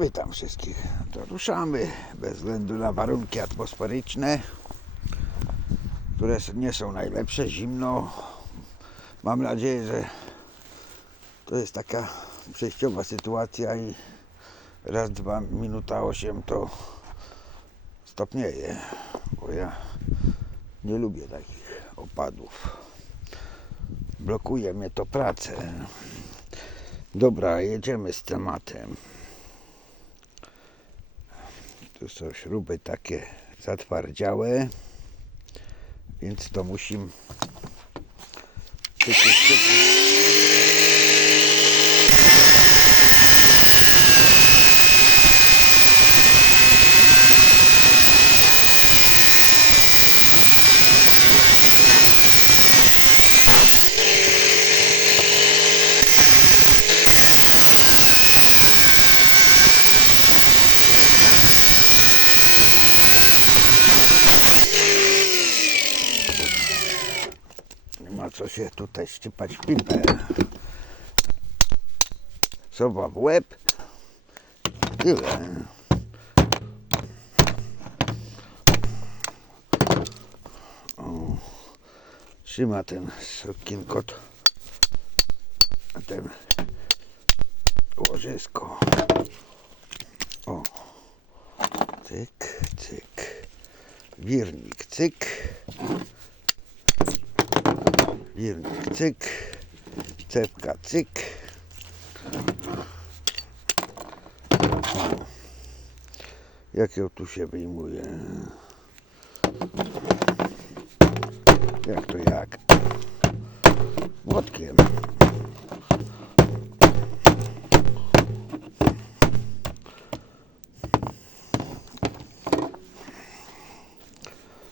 Witam wszystkich. To ruszamy bez względu na warunki atmosferyczne, które nie są najlepsze, zimno. Mam nadzieję, że to jest taka przejściowa sytuacja i raz, dwa, minuta osiem to stopnieje, bo ja nie lubię takich opadów. Blokuje mnie to pracę. Dobra, jedziemy z tematem. Tu są śruby takie zatwardziałe, więc to musimy ma co się tutaj szczypać pipę. Sowa w łeb. Tyle. O, trzyma ten sukin kot. A ten łożysko. O. Cyk, cyk. Wirnik, cyk. Wirnik, cyk. Cepka, cyk. Jak ją tu się wyjmuje? Jak to jak? Młotkiem.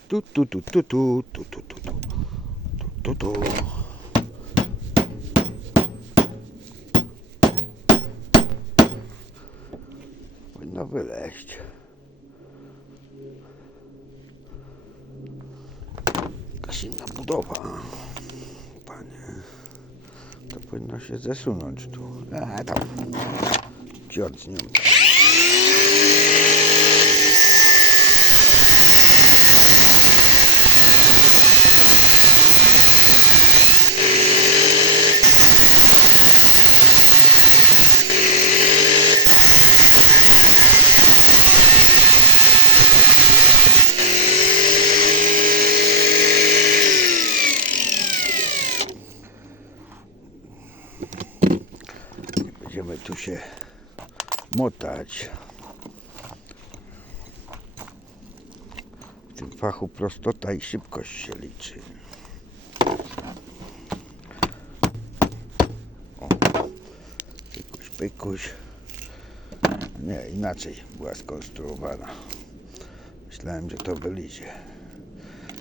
Tu, tu, tu, tu, tu, tu, tu, tu, tu. Powinno wyleść. Jakaś inna budowa. Panie. To powinno się zesunąć tu. A tam. Ciot z nią. Będziemy tu się motać. W tym fachu prostota i szybkość się liczy. O, pykuś, pykuś. Nie, inaczej była skonstruowana. Myślałem, że to wylizie.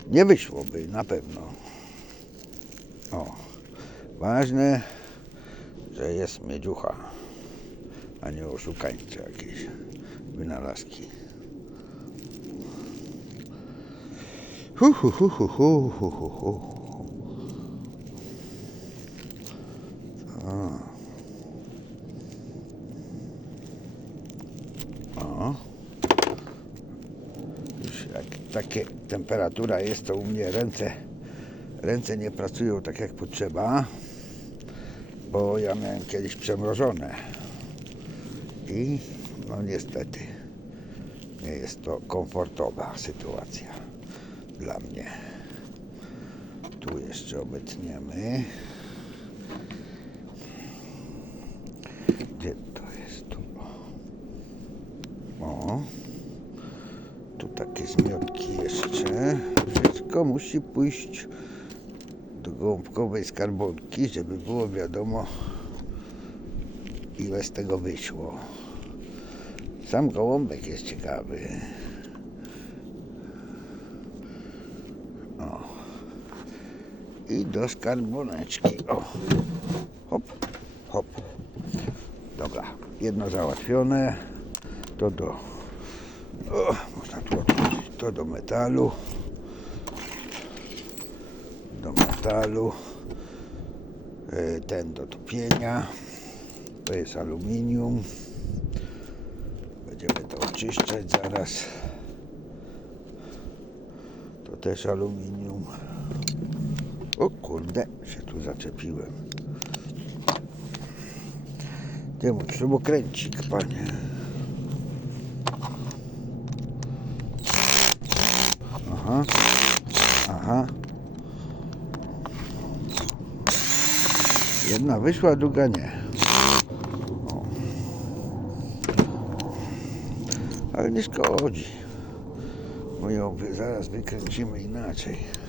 Nie wyszłoby na pewno. O, ważne, że jest miedziucha, a nie oszukańcze jakieś wynalazki. Hu, hu, hu, hu, hu, hu, hu, hu. O. Już jak takie temperatura jest, to u mnie ręce, ręce nie pracują tak jak potrzeba bo ja miałem kiedyś przemrożone i no niestety nie jest to komfortowa sytuacja dla mnie. Tu jeszcze obetniemy. Gdzie to jest tu? O. Tu takie zmiotki jeszcze. Wszystko musi pójść do gołąbkowej skarbonki, żeby było wiadomo ile z tego wyszło. Sam gołąbek jest ciekawy. I do skarboneczki. O. Hop, hop. Dobra, jedno załatwione. To do. O, można tu otworzyć. To do metalu do metalu, e, ten do topienia, to jest aluminium, Będziemy to oczyszczać zaraz. To też aluminium. O kurde, się tu zaczepiłem. Mój śrubokręcik, panie. Aha. Aha. Jedna wyszła, druga nie. Ale nie szkodzi. Bo ją zaraz wykręcimy inaczej.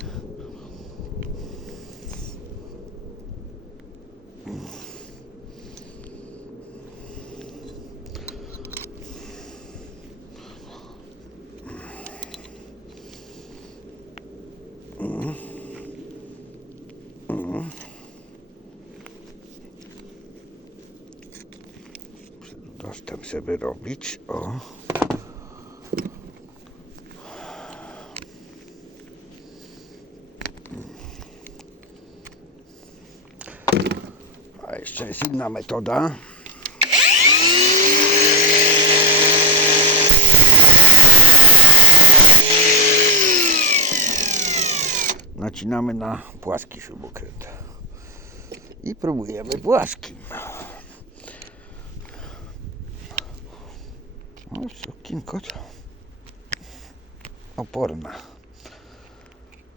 Robić. O. A jeszcze jest inna metoda. Nacinamy na płaski śrubokręt. I próbujemy płaskim. O, sukin kot. Oporna.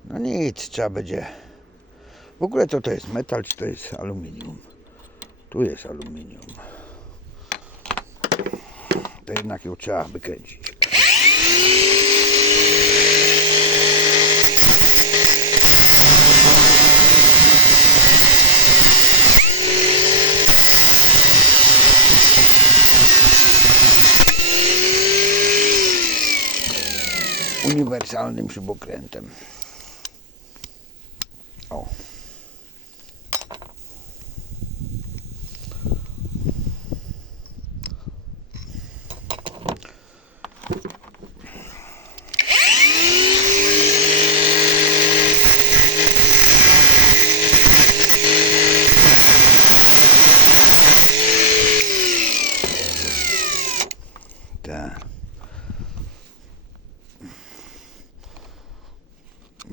No nic, trzeba będzie. W ogóle to to jest metal, czy to jest aluminium? Tu jest aluminium. To jednak ją trzeba wykręcić. Uniwersalnym śrubokrętem. O. Tak.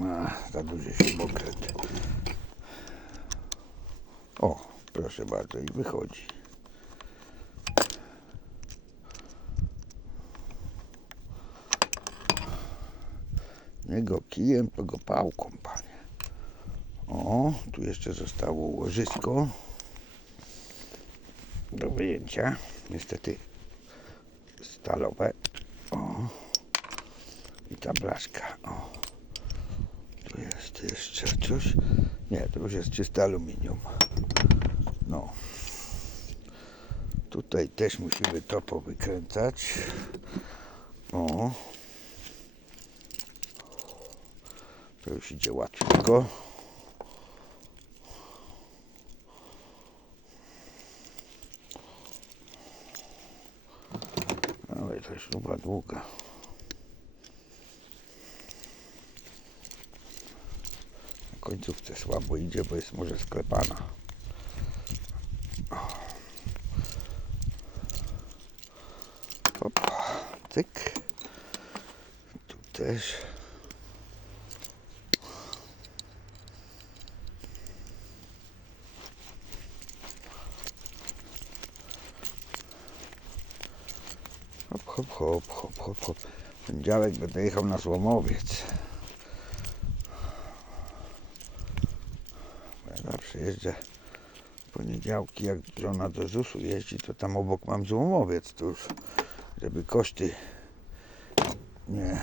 A, za duży śrubokręt. O, proszę bardzo, i wychodzi. Nie go kijem, to go pałką, panie. O, tu jeszcze zostało łożysko do wyjęcia. Niestety stalowe. O, i ta blaszka. O. Tu jest jeszcze coś. Nie, to już jest czyste aluminium. No. Tutaj też musimy to powykręcać. O. To już idzie łatwiejko. Ale to śruba długa. Na końcówce słabo idzie, bo jest może sklepana. Hop, cyk. Tu też. Hop, hop, hop, hop, hop, hop. Działek będę jechał na złomowiec. Ja zawsze jeżdżę w poniedziałki, jak żona do ZUS-u jeździ, to tam obok mam złomowiec, to już, żeby koszty nie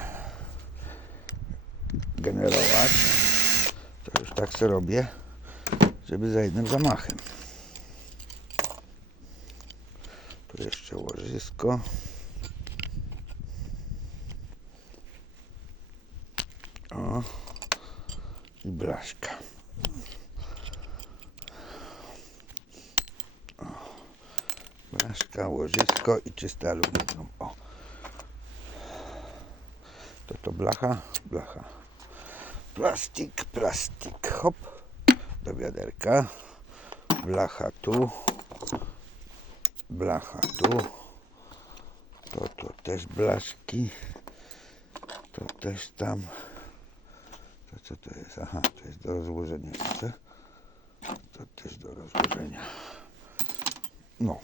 generować, to już tak sobie robię, żeby za jednym zamachem. Tu jeszcze łożysko. O. I blaszka. O. Blaszka, łożysko i czyste aluminium. O. To to blacha? Blacha. Plastik, plastik. Hop. Do wiaderka. Blacha tu. Blacha tu. To, to, też blaszki. To też tam. Co to jest? Aha, to jest do rozłożenia. To też do rozłożenia. No.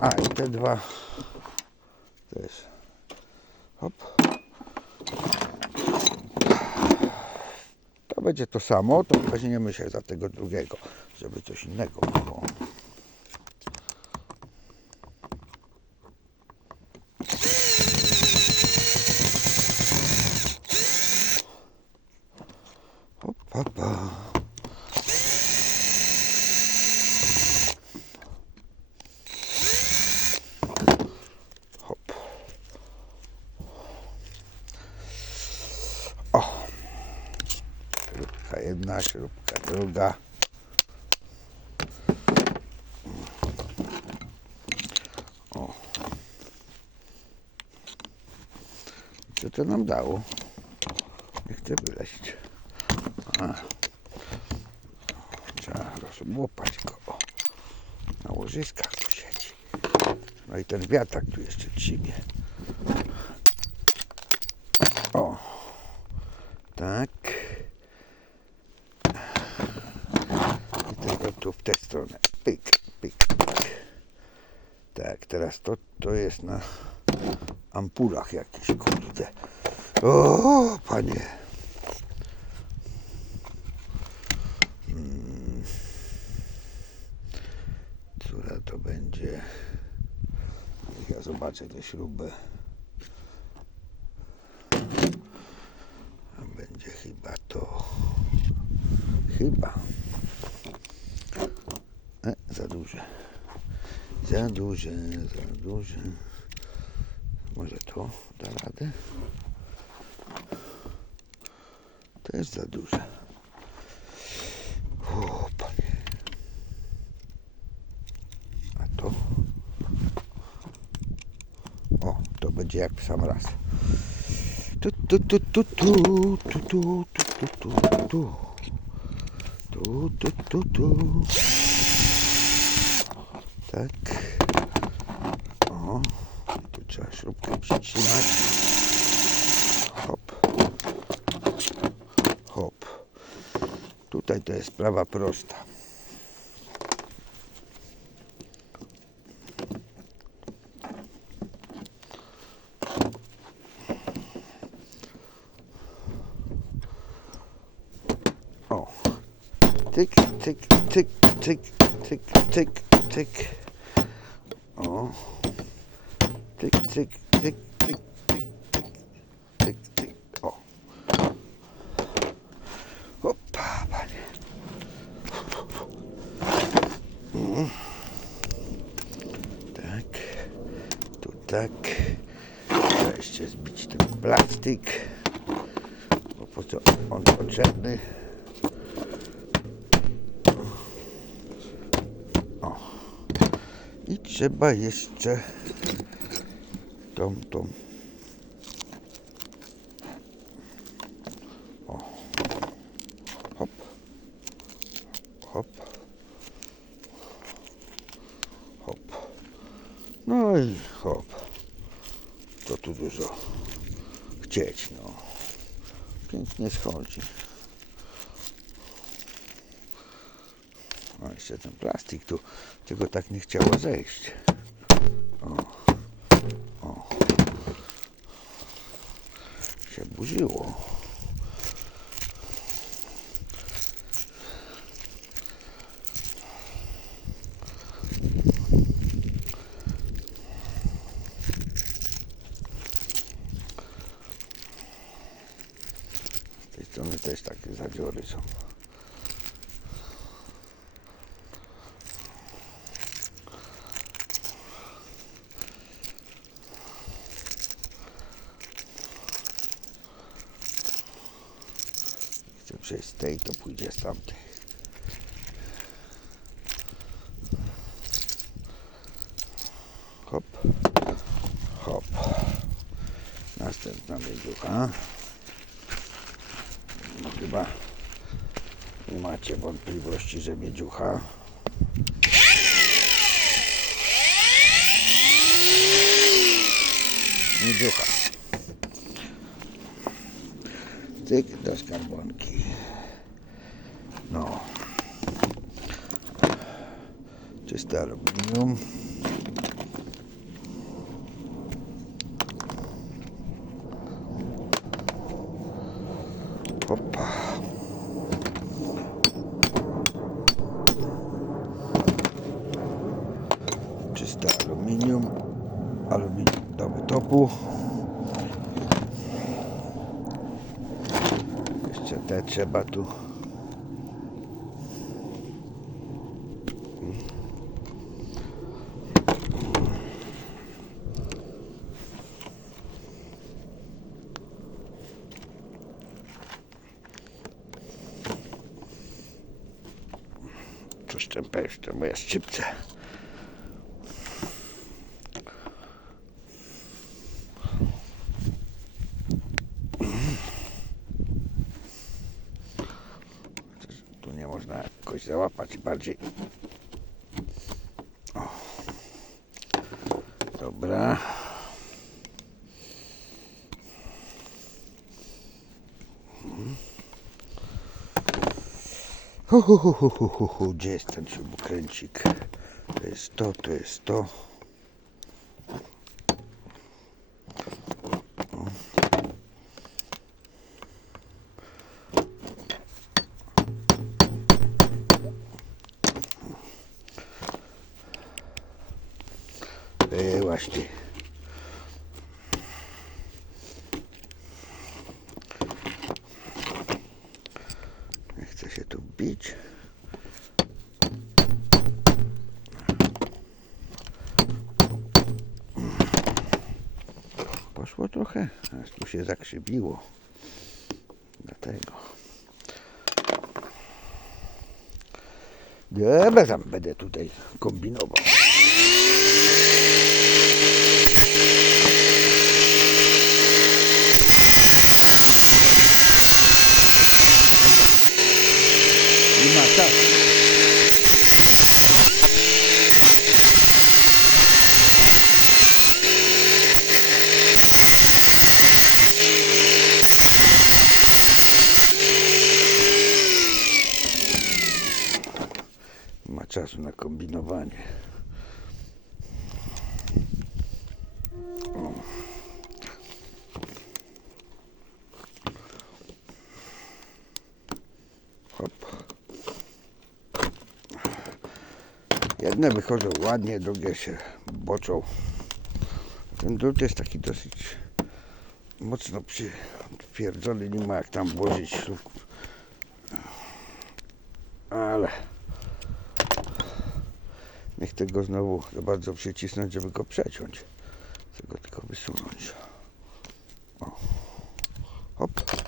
A i te dwa też. Hop. To będzie to samo, to weźmiemy się za tego drugiego, żeby coś innego było. Hop, hop, hop. Hop. O. Śrubka jedna, śrubka druga. O. Co to nam dało? Nie chcę wyleźć. A. Trzeba rozłopać go. Na łożyskach tu siedzi. No i ten wiatrak tu jeszcze trzymie. O. Tak. I tego tu w tę stronę. Pyk, pyk, pyk. Tak, teraz to, to jest na ampulach jakiś, kurde. O, panie. Hmm. Która to będzie? Niech ja zobaczę tę śrubę. Będzie chyba to. Chyba. E, za duże. Za duże, za duże. Może to da radę? Jest za duże. O, panie. A to? O, to będzie jak w sam raz. Tu, tu, tu, tu, tu, tu, tu, tu, tu, tu. Tu, tu, tu, tu. Tak. O, tu trzeba śrubkę przytrzymać. Hop. Hop. Tutaj to jest sprawa prosta. O. Tyk, tyk, tyk, tyk, tyk, tyk, tyk. O. Tyk, tyk, tyk, tyk, tyk, tyk. O. Opa, panie. Mm. Tak. Tu tak. Trzeba jeszcze zbić ten plastik. Bo po co on potrzebny? I trzeba jeszcze tą, tą. O. Hop. Hop. Hop. No i hop. To tu dużo chcieć, no. Pięknie schodzi. O, jeszcze ten plastik tu, tego tak nie chciało zejść. O, o. Się burzyło. Z tej strony też takie zadziory są. Chcę przejść z tej, to pójdzie z tamtej. Hop, hop. Następna miedziucha. No chyba nie macie wątpliwości, że miedziucha. Miedziucha. Cyk do skarbonki. No. Aluminium. Opa. Czyste aluminium. Aluminium do wytopu. Jeszcze te trzeba tu. Coś tam jeszcze moja szczypce. Tu nie można jakoś załapać bardziej. O. Dobra. Hu, hu, hu, hu, hu, hu. Gdzie jest ten śrubokręcik? To jest to, to jest to. E, właśnie. Nie chcę się tu bić. Poszło trochę, aż tu się zakrzywiło. Dlatego. Dobra, tam będę tutaj kombinował. Nie ma czasu. Nie ma czasu na kombinowanie. O. Hop. Jedne wychodzą ładnie, drugie się boczą. Ten drut jest taki dosyć mocno przytwierdzony, nie ma jak tam włożyć. Ale nie chcę go znowu za bardzo przycisnąć, żeby go przeciąć. Chcę go tylko wysunąć. Hop.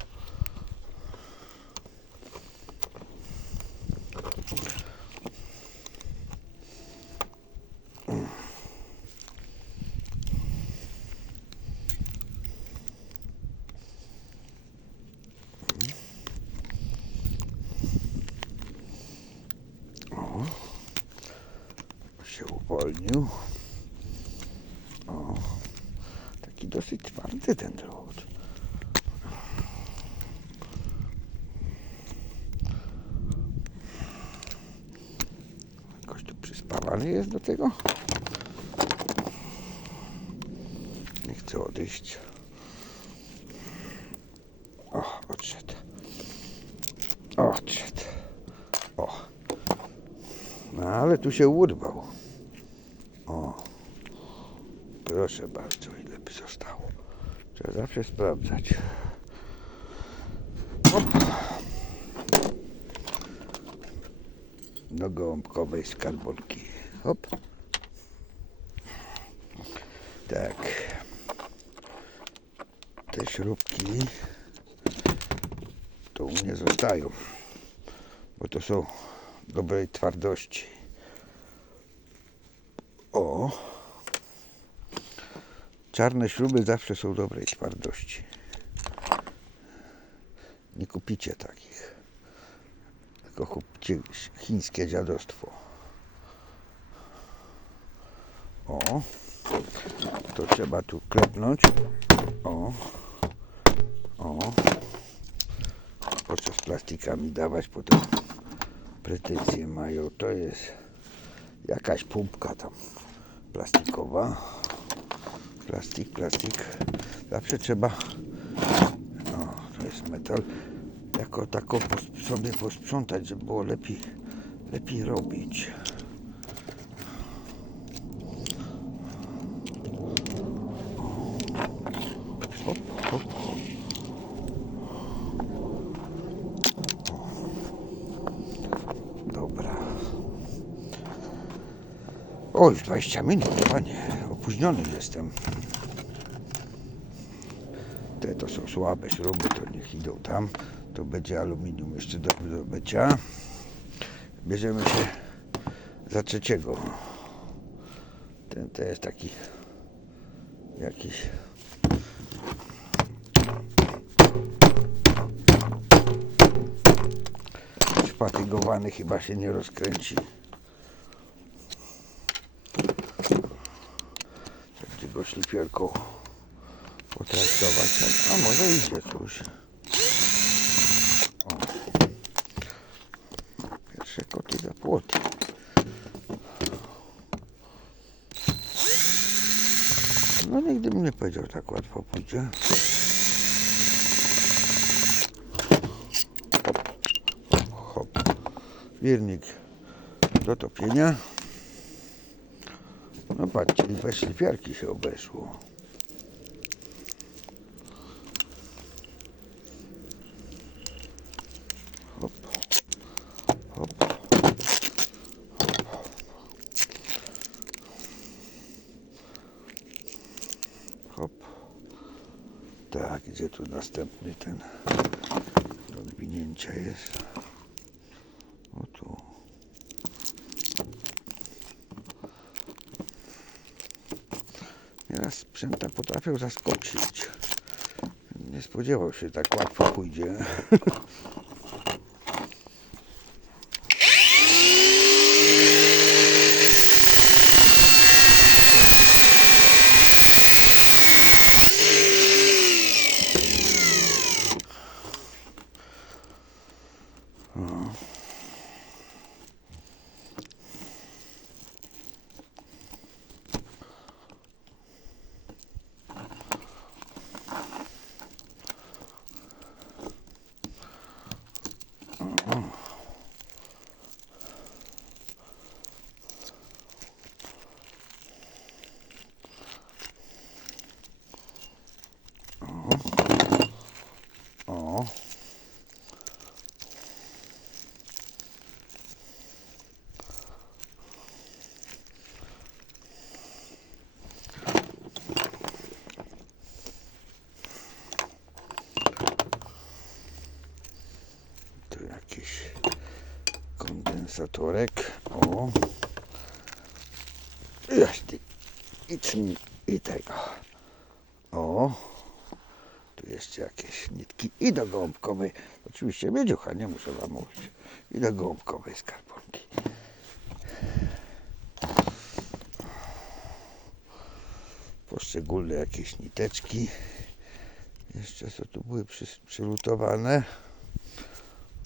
się uwolnił. O, taki dosyć twardy ten drut. Jakoś tu przyspawany jest do tego. Nie chcę odejść. O, odszedł. Odszedł. O. No ale tu się urwał. O. Proszę bardzo, ile by zostało. Trzeba zawsze sprawdzać. Hop. Do gołąbkowej skarbonki. Hop. Tak. Te śrubki to u mnie zostają, bo to są dobrej twardości. O! Czarne śruby zawsze są dobrej twardości. Nie kupicie takich. Tylko kupcie chińskie dziadostwo. O! to trzeba tu klepnąć. O. O. Po co z plastikami dawać, potem pretensje mają. To jest jakaś pumpka tam plastikowa. Plastik, plastik. Zawsze trzeba. O, to jest metal. Jako taką pos- sobie posprzątać, żeby było lepiej, lepiej robić. Hop. Dobra. O, już 20 minut, panie. Opóźniony jestem. Te to są słabe śruby, to niech idą tam. To będzie aluminium jeszcze do wydobycia. Bierzemy się za trzeciego. Ten to jest taki jakiś szpatygowany chyba się nie rozkręci. Będzie go szlifierką potraktować. A może idzie coś. O. Pierwsze koty za płoty. No nigdy bym nie powiedział tak łatwo pójdzie. Hop. Wirnik do topienia. No patrzcie, bez szlifiarki się obeszło. Hop. Hop. Hop. Tak, gdzie tu następny ten do odwinięcia jest? O tu. Nieraz sprzęta potrafią zaskoczyć. Nie spodziewał się, tak łatwo pójdzie. O. Tu jakiś kondensatorek. O. Jest. I, i tego. O. Tu jeszcze jakieś nitki i do gołąbkowej. Oczywiście miedziucha, nie muszę wam mówić. I do gołąbkowej skarbonki. Poszczególne jakieś niteczki. Jeszcze co tu były przy, przylutowane.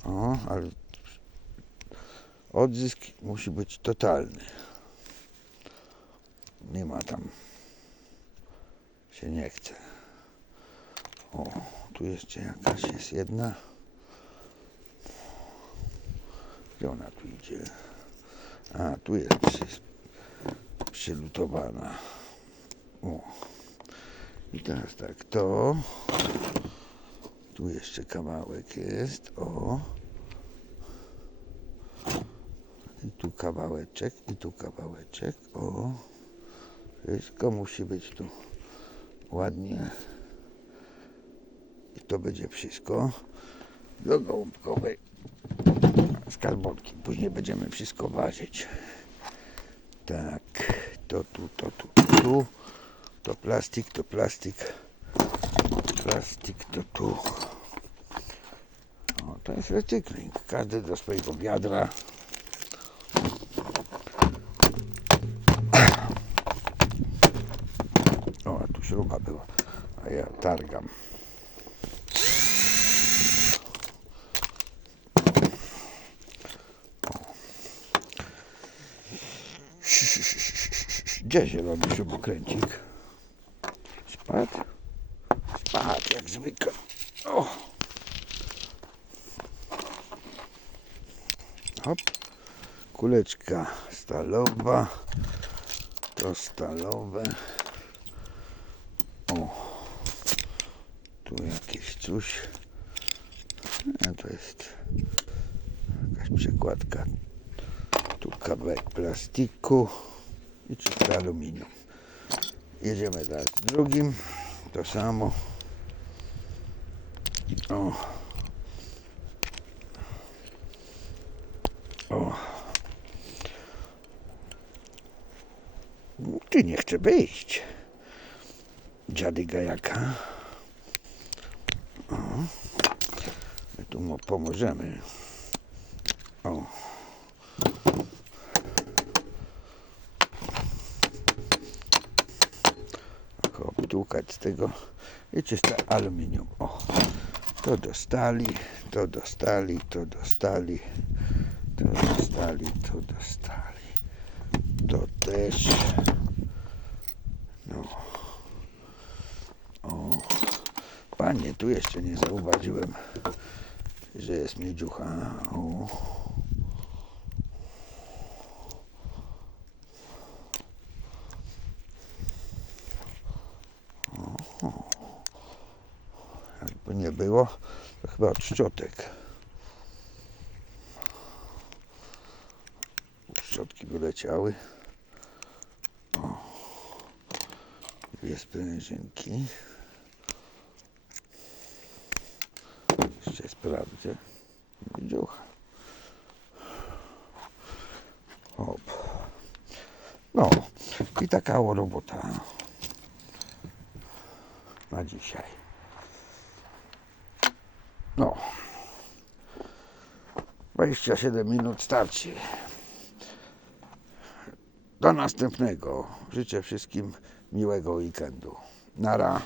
O, ale odzysk musi być totalny. Nie ma tam. Się nie chce. O, tu jeszcze jakaś jest jedna. Gdzie ona tu idzie? A, tu jest przy, przylutowana. O. I teraz tak, to. Tu jeszcze kawałek jest. O. I tu kawałeczek, i tu kawałeczek. O. Wszystko musi być tu ładnie i to będzie wszystko do gołąbkowej skarbonki. Później będziemy wszystko ważyć. Tak, to tu, to tu, to tu. To plastik, to plastik. Plastik to tu. O, to jest recykling. Każdy do swojego wiadra. O, a tu śruba była, a ja targam. Gdzie zielony śrubokręcik? Spadł? Spadł jak zwykle. O. Hop. Kuleczka stalowa. To stalowe. O. Tu jakieś A to jest jakaś przekładka. Tu kawałek plastiku i czyste aluminium. Jedziemy teraz drugim. To samo. O. O. Ty nie chce wyjść. Dziady Gajaka. O. My tu mu pomożemy. O. Tylko z tego i czyste aluminium. O. To dostali, to dostali, to dostali, to dostali, to dostali. To też. No. O. Panie, tu jeszcze nie zauważyłem, że jest miedziucha. O. Jakby nie było, to chyba od szczotek. Szczotki wyleciały. O. Dwie. Sprawdzę. Dziucha. Hop. No i taka robota na dzisiaj. No. 27 minut starczy. Do następnego. Życzę wszystkim miłego weekendu. Nara.